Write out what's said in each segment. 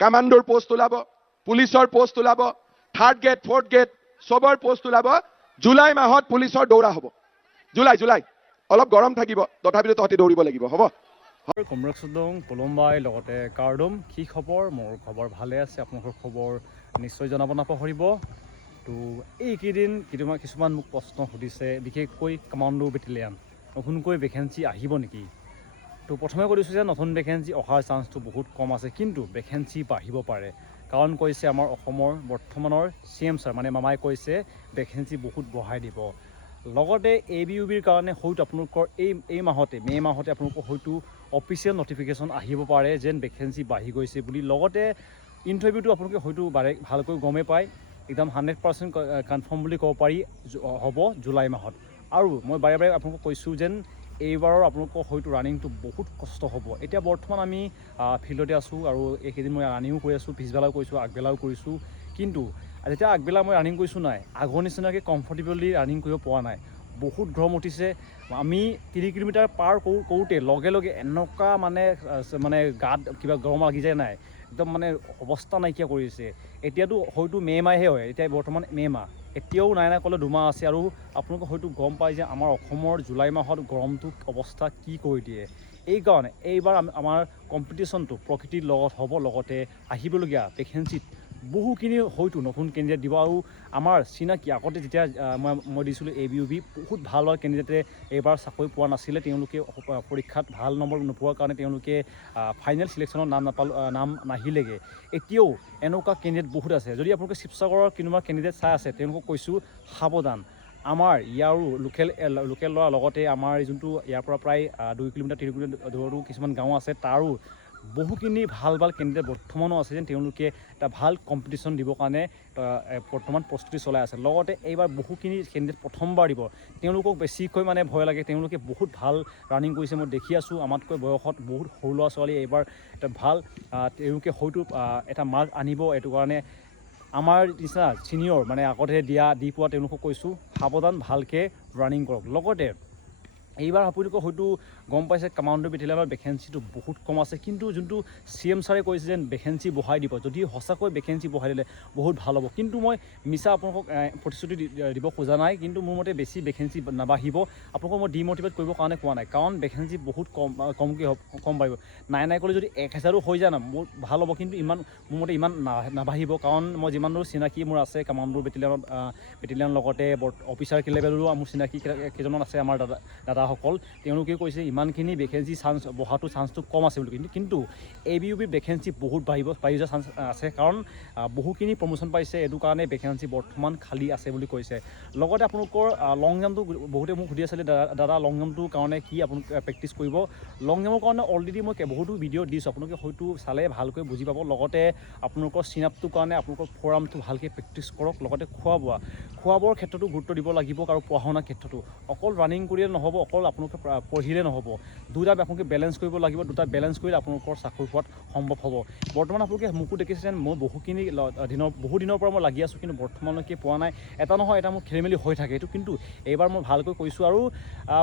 কামাণ্ডোৰ post ওলাব, পুলিচৰ post ওলাব, 3rd গ্ৰেড 4th গ্ৰেড চবৰ পোষ্ট ওলাব। জুলাই মাহত পুলিচৰ দৌৰা হ'ব। জুলাই অলপ গৰম থাকিব, তথাপিতো তহঁতি দৌৰিব লাগিব, হ'ব? কমৰেড চুদং পলম্বাই লগতে কাৰ্ডম কি খবৰ? মোৰ খবৰ ভালে আছে, আপোনালোকৰ খবৰ নিশ্চয় জনাব নাপাহৰিব। তো এইকেইদিন কিছুমান মোক প্ৰশ্ন সুধিছে, বিশেষকৈ কামাণ্ডো বেটেলিয়ান নতুনকৈ ভেকেঞ্চি আহিব নেকি? তো প্ৰথমে কৈ দিছোঁ যে নতুন ভেকেঞ্চি অহাৰ চান্সটো বহুত কম আছে, কিন্তু ভেকেঞ্চি বাঢ়িব পাৰে। কাৰণ কৈছে আমাৰ অসমৰ বৰ্তমানৰ CM ছাৰ মানে মামাই কৈছে ভেকেঞ্চি বহুত বঢ়াই দিব। লগতে ABUBৰ কাৰণে হয়তো আপোনালোকৰ এই মাহতে মে' মাহতে আপোনালোকৰ হয়তো অফিচিয়েল নটিফিকেশ্যন আহিব পাৰে যেন ভেকেঞ্চি বাঢ়ি গৈছে বুলি। লগতে ইণ্টাৰভিউটো আপোনালোকে হয়তো ভালকৈ গমেই পায়, একদম 100% কনফাৰ্ম বুলি ক'ব পাৰি হ'ব জুলাই মাহত। আৰু মই বাৰে বাৰে আপোনালোকক কৈছোঁ যেন এইবাৰৰ আপোনালোকৰ হয়তো ৰানিংটো বহুত কষ্ট হ'ব। এতিয়া বৰ্তমান আমি ফিল্ডতে আছোঁ আৰু এইকেইদিন মই ৰানিঙো কৰি আছোঁ, পিছবেলাও কৰিছোঁ, আগবেলাও কৰিছোঁ। কিন্তু যেতিয়া আগবেলা মই ৰানিং কৰিছোঁ নাই, আগৰ নিচিনাকৈ কমফৰ্টেবলি ৰানিং কৰিব পৰা নাই। বহুত গৰম উঠিছে। আমি 3 কিলোমিটাৰ পাৰ কৰোঁতে লগে লগে এনেকুৱা মানে গাত কিবা গৰম লাগি যায় নাই, একদম মানে অৱস্থা নাইকিয়া কৰিছে। এতিয়াতো হয়তো মে' মাহহে হয়, এতিয়া বৰ্তমান মে' মাহ, এতিয়াও নাই ক'লে 2 মাহ আছে। আৰু আপোনালোকে হয়তো গম পায় যে আমাৰ অসমৰ জুলাই মাহত গৰমটো অৱস্থা কি কৰি দিয়ে। এইকাৰণে এইবাৰ আমাৰ কম্পিটিশ্যনটো প্ৰকৃতিৰ লগত হ'ব। লগতে আহিবলগীয়া ভেকেঞ্চিত বহুখিনি হয়তো নতুন কেণ্ডিডেট দিব। আৰু আমাৰ চিনাকি আগতে যেতিয়া মই দিছিলোঁ ABUB, বহুত ভাল ভাল কেণ্ডিডেটে এইবাৰ চাকৰি পোৱা নাছিলে। তেওঁলোকে পৰীক্ষাত ভাল নম্বৰ নোপোৱাৰ কাৰণে তেওঁলোকে ফাইনেল চিলেকশ্যনত নাম নাহিলেগৈ। এতিয়াও এনেকুৱা কেণ্ডিডেট বহুত আছে। যদি আপোনালোকে শিৱসাগৰৰ কোনোবা কেণ্ডিডেট চাই আছে, তেওঁলোকক কৈছোঁ সাৱধান। আমাৰ ইয়াৰো লোকেল ল'ৰা, লগতে আমাৰ যোনটো ইয়াৰ পৰা প্ৰায় 2 কিলোমিটাৰ 3 কিলোমিটাৰ দূৰতো কিছুমান গাঁও আছে, তাৰো বহুখিনি ভাল কেণ্ডিডেট বৰ্তমানো আছে যেন তেওঁলোকে এটা ভাল কম্পিটিশ্যন দিবৰ কাৰণে বৰ্তমান প্ৰস্তুতি চলাই আছে। লগতে এইবাৰ বহুখিনি কেণ্ডিডেট প্ৰথমবাৰ দিব, তেওঁলোকক বেছিকৈ মানে ভয় লাগে। তেওঁলোকে বহুত ভাল ৰানিং কৰিছে, মই দেখি আছোঁ। আমাতকৈ বয়সত বহুত সৰু ল'ৰা ছোৱালী এইবাৰ এটা ভাল তেওঁলোকে হয়তো এটা মাৰ্ক আনিব। এইটো কাৰণে আমাৰ নিচিনা ছিনিয়ৰ মানে আগতে দি পোৱা তেওঁলোকক কৈছোঁ সাৱধান, ভালকৈ ৰানিং কৰক। লগতে এইবাৰ আপোনালোকে হয়তো গম পাইছে কামাণ্ডো বেটেলিয়ানৰ ভেকেঞ্চিটো বহুত কম আছে, কিন্তু যোনটো CM ছাৰে কৈছে যেন ভেকেঞ্চি বঢ়াই দিব, যদি সঁচাকৈ ভেকেঞ্চি বঢ়াই দিলে বহুত ভাল হ'ব। কিন্তু মই মিছা আপোনালোকক প্ৰতিশ্ৰুতি দিব খোজা নাই, কিন্তু মোৰ মতে বেছি ভেকেঞ্চি নাবাঢ়িব। আপোনালোকক মই ডিমটিভেট কৰিবৰ কাৰণে কোৱা নাই, কাৰণ ভেকেঞ্চি বহুত কম বাঢ়িব। নাই ক'লে যদি 1000ও হৈ যায় না, মোৰ ভাল হ'ব। কিন্তু মোৰ মতে ইমান নাবাঢ়িব, কাৰণ মই যিমান দূৰ চিনাকি মোৰ আছে কামাণ্ডো বেটেলিয়ানৰ লগতে অফিচাৰ লেভেলৰো মোৰ চিনাকি কেইজনমান আছে আমাৰ দাদাসকল। তেওঁলোকে কৈছে ইমানখিনি ভেকেঞ্চি বঢ়াটো চান্সটো কম আছে বুলি। কিন্তু ABUB ভেকেঞ্চি বহুত বাঢ়ি যোৱাৰ চান্স আছে, কাৰণ বহুখিনি প্ৰমোশ্যন পাইছে। এইটো কাৰণে ভেকেঞ্চি বৰ্তমান খালী আছে বুলি কৈছে। লগতে আপোনালোকৰ লং জাম্পটো বহুতে মোক সুধি আছিলে, দাদা লং জাম্পটোৰ কাৰণে কি আপোনালোকে প্ৰেক্টিছ কৰিব? লং জাম্পৰ কাৰণে অলৰেডি মই বহুতো ভিডিঅ' দিছোঁ, আপোনালোকে হয়তো চালে ভালকৈ বুজি পাব। লগতে আপোনালোকৰ চিন আপটোৰ কাৰণে আপোনালোকৰ ফ'ৰামটো ভালকৈ প্ৰেক্টিছ কৰক। লগতে খোৱা বোৱাৰ ক্ষেত্ৰতো গুৰুত্ব দিব লাগিব, আৰু পঢ়া শুনাৰ ক্ষেত্ৰতো। অকল ৰানিং কৰিলে নহ'ব, অকল আপোনালোকে পঢ়িলে নহ'ব, দুটা আপোনালোকে বেলেঞ্চ কৰিব লাগিব। দুটা বেলেঞ্চ কৰিলে আপোনালোকৰ চাকৰি পোৱাত সম্ভৱ হ'ব। বৰ্তমান আপোনালোকে মোকো দেখিছেন, মই বহুত দিনৰ পৰা মই লাগি আছোঁ, কিন্তু বৰ্তমানলৈকে পোৱা নাই। এটা নহয় এটা মোৰ খেলিমেলি হৈ থাকে, এইটো কিন্তু এইবাৰ মই ভালকৈ কৈছোঁ। আৰু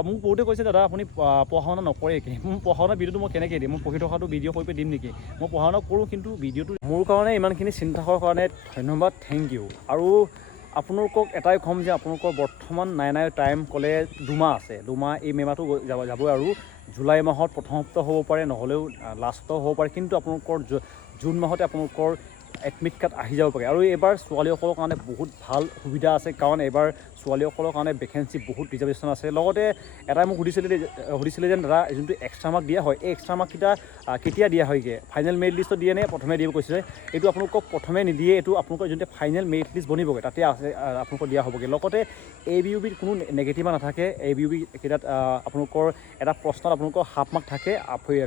মোক বহুতে কৈছে দাদা আপুনি পঢ়া শুনা নকৰে কি? মোৰ পঢ়া শুনা ভিডিঅ'টো মই কেনেকৈ দিম? মই পঢ়ি থকাটো ভিডিঅ' কৰি দিম নেকি? মই পঢ়া শুনা কৰোঁ, কিন্তু ভিডিঅ'টো মোৰ কাৰণে ইমানখিনি চিন্তা কৰাৰ কাৰণে ধন্যবাদ, থেংক ইউ। আৰু আপোনালোকক এটাই ক'ম যে আপোনালোকৰ বৰ্তমান নাই টাইম ক'লে 2 মাহ আছে। 2 মাহ, এই মে' মাহটো যাবই, আৰু জুলাই মাহত প্ৰথম সপ্তাহ হ'ব পাৰে, নহ'লেও লাষ্টও হ'ব পাৰে। কিন্তু আপোনালোকৰ জুন মাহতে আপোনালোকৰ এডমিট কাৰ্ড আহি যাব পাৰে। আৰু এইবাৰ ছোৱালীসকলৰ কাৰণে বহুত ভাল সুবিধা আছে, কাৰণ এইবাৰ ছোৱালীসকলৰ কাৰণে ভেকেঞ্চি বহুত ৰিজাৰ্ভেশ্যন আছে। লগতে এটাই মোক সুধিছিলে যেন দাদা যোনটো এক্সট্ৰা মাৰ্ক দিয়া হয়, এই এক্সট্ৰা মাৰ্ককেইটা কেতিয়া দিয়া হয়গৈ? ফাইনেল মেৰিট লিষ্টত দিয়ে নে প্ৰথমে দিব কৈছে? এইটো আপোনালোকক প্ৰথমে নিদিয়ে, এইটো আপোনালোকৰ যোনটো ফাইনেল মেৰিট লিষ্ট বনিবগৈ তাতে আছে, আপোনালোকক দিয়া হ'বগৈ। লগতে ABUBত কোনো নেগেটিভ নাথাকে। ABUB কেইটাত আপোনালোকৰ এটা প্ৰশ্নত আপোনালোকৰ হাফ মাৰ্ক থাকে,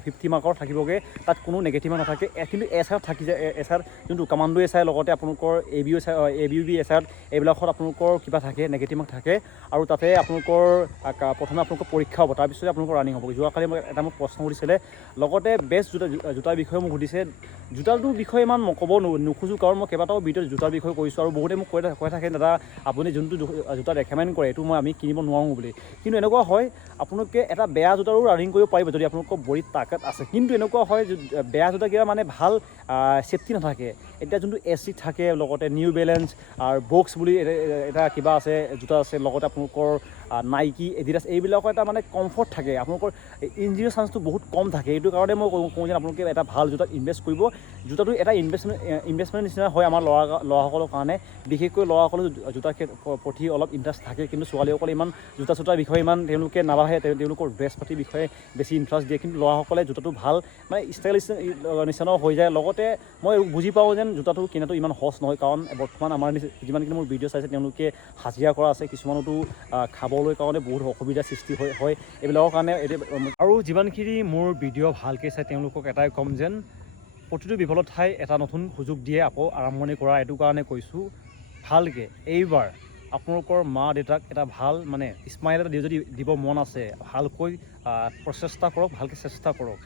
50 মাৰ্কৰ থাকিবগৈ, তাত কোনো নেগেটিভ নাথাকে। কিন্তু SR থাকি যায়, SR যোনটো কামাণ্ডো SR, লগতে আপোনালোকৰ ABUB SR, এইবিলাকত আপোনালোকৰ কিবা থাকে, নেগেটিভ মাৰ্ক থাকে। আৰু তাতে আপোনালোকৰ প্ৰথমে আপোনালোকৰ পৰীক্ষা হ'ব, তাৰপিছতে আপোনালোকৰ ৰানিং হ'ব। যোৱাকালি মোক প্ৰশ্ন সুধিছিলে। লগতে বেষ্ট জোতাৰ বিষয়ে মোক সুধিছে, জোতাটোৰ বিষয়ে ইমান ক'ব নোখোজোঁ, কাৰণ মই কেইবাটাও ভিডিঅ'ত জোতাৰ বিষয়ে কৈছোঁ আৰু বহুতে মোক কৈ থাকে দাদা আপুনি যোনটো জোতা ৰেকমেণ্ড কৰে এইটো আমি কিনিব নোৱাৰোঁ বুলি। কিন্তু এনেকুৱা হয় আপোনালোকে এটা বেয়া জোতাৰো ৰানিং কৰিব পাৰিব যদি আপোনালোকৰ বডীত তাকত আছে, কিন্তু এনেকুৱা হয় বেয়া জোতা কিবা মানে ভাল ছেফটি নাথাকে। এতিয়া যোনটো এচি থাকে, লগতে নিউ বেলেঞ্চ আৰু বক্স বুলি এটা কিবা আছে জোতা আছে, লগতে আপোনালোকৰ নাইকি, এডিডাছ এইবিলাকৰ এটা মানে কমফৰ্ট থাকে, আপোনালোকৰ ইঞ্জিনৰ চান্সটো বহুত কম থাকে। এইটো কাৰণে মই কওঁ যে আপোনালোকে এটা ভাল জোতাত ইনভেষ্ট কৰিব। জোতাটো এটা ইনভেষ্টমেণ্ট নিচিনা হয় আমাৰ ল'ৰাসকলৰ কাৰণে, বিশেষকৈ ল'ৰাসকলৰ জোতাৰ প্ৰতি অলপ ইণ্টাৰেষ্ট থাকে, কিন্তু ছোৱালীসকলে ইমান জোতা চোতাৰ বিষয়ে ইমান তেওঁলোকে নাভাবে, তেওঁলোকৰ ড্ৰেছ পাতিৰ বিষয়ে বেছি ইণ্টাৰেষ্ট দিয়ে, কিন্তু ল'ৰাসকলে জোতাটো ভাল মানে ষ্টাইলিছ নিচিনাও হৈ যায়। লগতে মই বুজি পাওঁ যেন জোতাটো কিনাটো ইমান সহজ নহয়, কাৰণ বৰ্তমান আমাৰ যিমানখিনি মোৰ ভিডিঅ' চাইছে তেওঁলোকে হাজিৰা কৰা আছে, কিছুমানতো খাবলৈ কাৰণে বহুত অসুবিধাৰ সৃষ্টি হয় এইবিলাকৰ কাৰণে। আৰু যিমানখিনি মোৰ ভিডিঅ' ভালকৈ চাই তেওঁলোকক এটাই ক'ম যেন প্ৰতিটো বিফলত ঠাই এটা নতুন সুযোগ দিয়ে আকৌ আৰম্ভণি কৰা। এইটো কাৰণে কৈছোঁ ভালকৈ এইবাৰ আপোনালোকৰ মা দেউতাক এটা ভাল মানে স্মাইল এটা যদি দিব মন আছে, ভালকৈ প্ৰচেষ্টা কৰক, ভালকৈ চেষ্টা কৰক।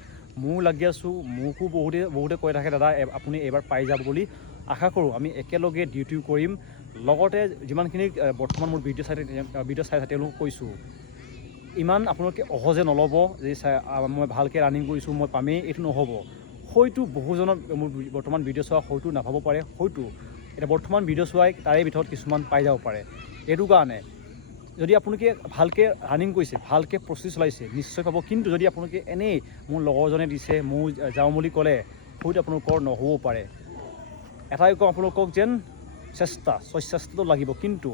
মোৰ লাগি আছোঁ, মোকো বহুতে কৈ থাকে দাদা আপুনি এইবাৰ পাই যাব বুলি। আশা কৰোঁ আমি একেলগে ডিউটিও কৰিম। লগতে যিমানখিনি বৰ্তমান মোৰ ভিডিঅ' চাই তেওঁলোকক কৈছোঁ ইমান আপোনালোকে সহজে নল'ব যে মই ভালকৈ ৰানিং কৰিছোঁ মই পামেই, এইটো নহ'ব। হয়তো বহুজনৰ মোৰ বৰ্তমান ভিডিঅ' চোৱা হয়তো নাপাব পাৰে, হয়তো এতিয়া বৰ্তমান ভিডিঅ' চোৱাই তাৰে ভিতৰত কিছুমান পাই যাব পাৰে। এইটো কাৰণে যদি আপোনালোকে ভালকৈ ৰানিং কৰিছে, ভালকৈ প্ৰচেছ চলাইছে নিশ্চয় পাব। কিন্তু যদি আপোনালোকে এনেই মোৰ লগৰজনে দিছে মোৰ যাওঁ বুলি ক'লে হয়তো আপোনালোকৰ নহ'বও পাৰে। এটাই কওঁ আপোনালোকক যেন চেষ্টাটো লাগিব, কিন্তু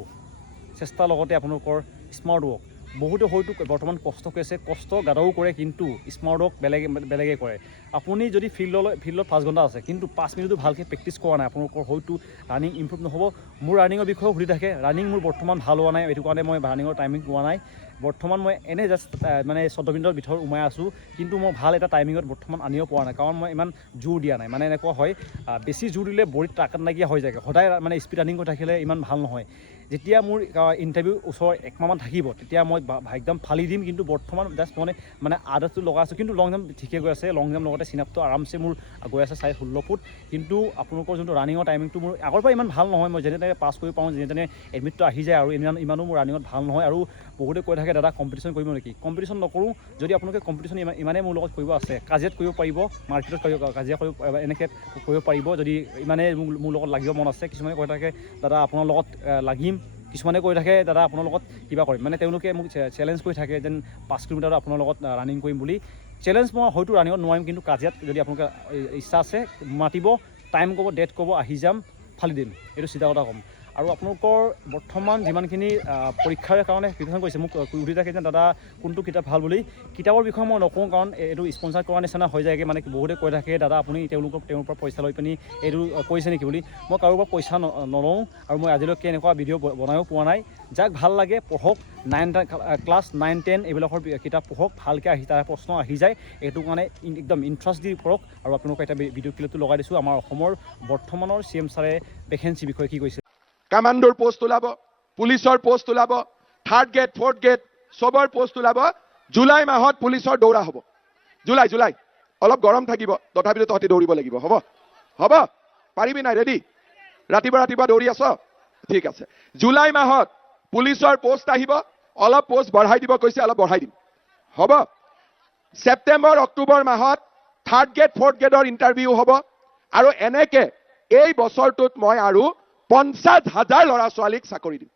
চেষ্টাৰ লগতে আপোনালোকৰ স্মাৰ্ট ৱৰ্ক। বহুতে হয়তো বৰ্তমান কষ্ট কৰি আছে, কষ্ট গাদাও কৰে, কিন্তু স্মাৰ্ট ৱৰ্ক বেলেগে কৰে। আপুনি যদি ফিল্ডত 5 ঘণ্টা আছে কিন্তু 5 মিনিটো ভালকৈ প্ৰেক্টিছ কৰা নাই, আপোনালোকৰ হয়তো ৰানিং ইম্প্ৰুভ নহ'ব। মোৰ ৰানিঙৰ বিষয়েও সুধি থাকে, ৰানিং মোৰ বৰ্তমান ভাল হোৱা নাই, এইটো কাৰণে মই ৰানিঙৰ টাইমিং পোৱা নাই। বৰ্তমান মই এনেই জাষ্ট মানে 14 মিনিটৰ ভিতৰত সোমাই আছোঁ, কিন্তু মই ভাল এটা টাইমিঙত বৰ্তমান আনিব পৰা নাই, কাৰণ মই ইমান জোৰ দিয়া নাই। মানে এনেকুৱা হয় বেছি জোৰ দিলে বডীত তাকত নাইকিয়া হৈ যায়, সদায় মানে স্পীড ৰানিং কৰি থাকিলে ইমান ভাল নহয়। যেতিয়া মোৰ ইণ্টাৰভিউ ওচৰ 1 মাহমান থাকিব তেতিয়া মই একদম ফালি দিম, কিন্তু বৰ্তমান জাষ্ট মানে আদতটো লগাই আছোঁ। কিন্তু লং জাম্প ঠিকে গৈ আছে, লং জাম্প লগতে চিনাপটো আৰামছে মোৰ গৈ আছে 16 ফুট। কিন্তু আপোনালোকৰ যোনটো ৰানিঙৰ টাইমিংটো মোৰ আগৰ পৰা ইমান ভাল নহয়, মই যেনে তেনে পাছ কৰিব পাৰোঁ, যেনে তেনে এডমিটটো আহি যায়, আৰু ইমানো মোৰ ৰানিঙত ভাল নহয়। আৰু বহুতে কৈ থাকে দাদা কম্পিটিশ্যন কৰিব নেকি? কম্পিটিশ্যন নকৰোঁ। যদি আপোনালোকে কম্পিটিশ্যন ইমানেই মোৰ লগত কৰিব আছে, কাজিয়াত কৰিব পাৰিব, মাৰ্কেটত কাজিয়া কৰিব এনেকৈ কৰিব পাৰিব, যদি ইমানেই মোৰ লগত লাগিব মন আছে। কিছুমানে কৈ থাকে দাদা আপোনাৰ লগত লাগিম, কিছুমানে কৈ থাকে দাদা আপোনাৰ লগত কিবা কৰিম, মানে তেওঁলোকে মোক চেলেঞ্জ কৰি থাকে যেন 5 কিলোমিটাৰ আপোনাৰ লগত ৰানিং কৰিম বুলি। চেলেঞ্জ মই হয়তো ৰানিঙত নোৱাৰিম, কিন্তু কাজিয়াত যদি আপোনালোকে ইচ্ছা আছে মাতিব, টাইম ক'ব, ডেট ক'ব, আহি যাম, ফালি দিম, এইটো চিধা কথা ক'ম। আৰু আপোনালোকৰ বৰ্তমান যিমানখিনি পৰীক্ষাৰ কাৰণে প্ৰিপেৰেশ্যন কৰিছে মোক সুধি থাকে যে দাদা কোনটো কিতাপ ভাল বুলি। কিতাপৰ বিষয়ে মই নকওঁ, কাৰণ এইটো স্পনচাৰ কৰা নিচিনা হৈ যায়গৈ, মানে বহুতে কৈ থাকে দাদা আপুনি তেওঁৰ পৰা পইচা লৈ পিনি এইটো কৰিছে নেকি বুলি। মই কাৰোবাৰ পইচা নলওঁ, আৰু মই আজিলৈকে এনেকুৱা ভিডিঅ' বনায়ো পোৱা নাই। যাক ভাল লাগে পঢ়ক, ক্লাছ 9, 10 এইবিলাকৰ কিতাপ পঢ়ক, ভালকৈ তাৰ প্ৰশ্ন আহি যায়, এইটো কাৰণে একদম ইণ্টাৰেষ্ট দি পঢ়ক। আৰু আপোনালোকে এটা ভিডিঅ' ক্লিপটো লগাই দিছোঁ আমাৰ অসমৰ বৰ্তমানৰ CM ছাৰে ভেকেঞ্চি বিষয়ে কি কৈছে। কামাণ্ডোৰ পোষ্ট ওলাব, পুলিচৰ পোষ্ট ওলাব, 3rd গ্ৰেড 4th গ্ৰেড চবৰ পোষ্ট ওলাব। জুলাই মাহত পুলিচৰ দৌৰা হ'ব। জুলাই অলপ গৰম থাকিব, তথাপিতো তহঁতি দৌৰিব লাগিব। হ'ব পাৰিবি নাই? ৰেডি? ৰাতিপুৱা দৌৰি আছ? ঠিক আছে। জুলাই মাহত পুলিচৰ পোষ্ট আহিব, অলপ পোষ্ট বঢ়াই দিব কৈছে, অলপ বঢ়াই দিম। হ'ব। ছেপ্টেম্বৰ অক্টোবৰ মাহত 3rd গ্ৰেড 4th গ্ৰেডৰ ইণ্টাৰভিউ হ'ব। আৰু এনেকে এই বছৰটোত মই আৰু 50,000 ল'ৰা ছোৱালীক চাকৰি দিম।